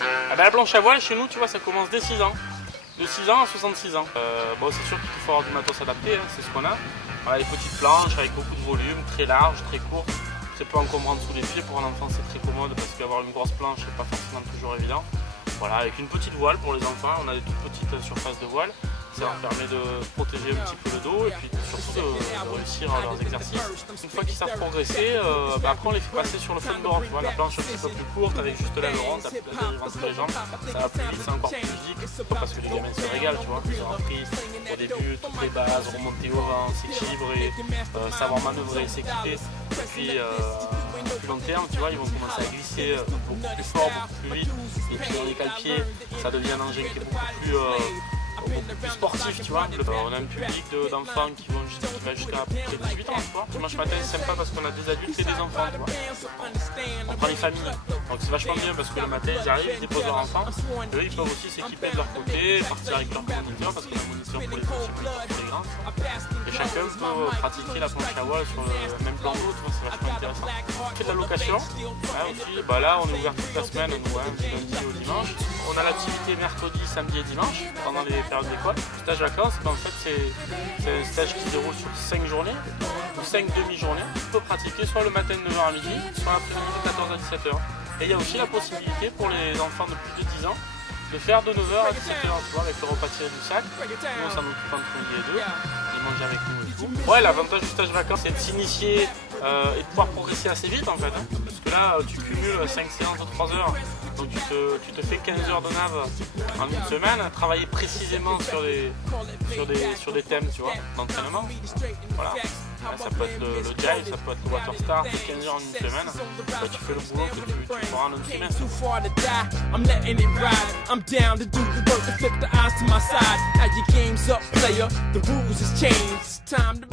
Ah bah, la planche à voile chez nous, tu vois, ça commence dès 6 ans. De 6 ans à 66 ans. Bon, c'est sûr qu'il faut avoir du matos adapté, hein, c'est ce qu'on a. Voilà, les petites planches avec beaucoup de volume, très larges, très courtes, très peu encombrante sous les pieds. Pour un enfant, c'est très commode parce qu'avoir une grosse planche, c'est pas forcément toujours évident. Voilà, avec une petite voile pour les enfants, on a des toutes petites surfaces de voile. Ça leur permet de protéger un petit peu le dos et puis surtout de réussir leurs exercices. Une fois qu'ils savent progresser, après on les fait passer sur le fun board. Tu vois, la planche un petit peu plus courte avec juste l'aileron, t'as plus de les jambes, ça va plus vite, c'est encore plus ludique parce que les gamins se régalent, tu vois. Ils ont appris au début toutes les bases, remonter au vent, s'équilibrer, savoir manœuvrer, s'équiper. Et puis à plus long terme, tu vois, ils vont commencer à glisser beaucoup plus fort, beaucoup plus vite. Et puis dans les cale-pieds, ça devient un engin qui est beaucoup plus sportif, tu vois. On a un public d'enfants qui va jusqu'à près de 18 ans, tu vois. Dimanche matin, c'est sympa parce qu'on a des adultes et des enfants, tu vois. On prend les familles, donc c'est vachement bien parce que le matin, ils arrivent, ils déposent leurs enfants. Eux, ils peuvent aussi s'équiper de leur côté, partir avec leur moniteur parce qu'on a un moniteur pour les petits, pour les grands. Et chacun peut pratiquer la planche à voile sur le même plan d'eau, tu vois, c'est vachement intéressant. On fait de la location, aussi. Là, on est ouvert toute la semaine, du lundi au dimanche. On a l'activité mercredi, samedi et dimanche pendant les périodes d'école. Le stage vacances, en fait, c'est un stage qui se déroule sur 5 journées ou 5 demi-journées. On peut pratiquer soit le matin de 9h à midi, soit l'après-midi de 14h à 17h. Et il y a aussi la possibilité pour les enfants de plus de 10 ans de faire de 9h à 17h, tu vois, avec le repas tiré du sac. Nous, on s'en occupe entre midi et 2. Ils mangent avec nous et tout. Ouais, l'avantage du stage vacances, c'est de s'initier et de pouvoir progresser assez vite, en fait. Parce que là, tu cumules 5 séances de 3 heures. Donc tu te fais 15 heures de nav en une semaine, à travailler précisément sur des thèmes, tu vois, d'entraînement. Voilà. Là, ça peut être le jive, ça peut être le water start, 15 heures en une semaine. Là, tu fais le boulot que tu feras en un trimestre. I'm letting it ride. I'm down to do the work to flip the eyes to my side. Now your game's up, player. The rules has changed. It's time to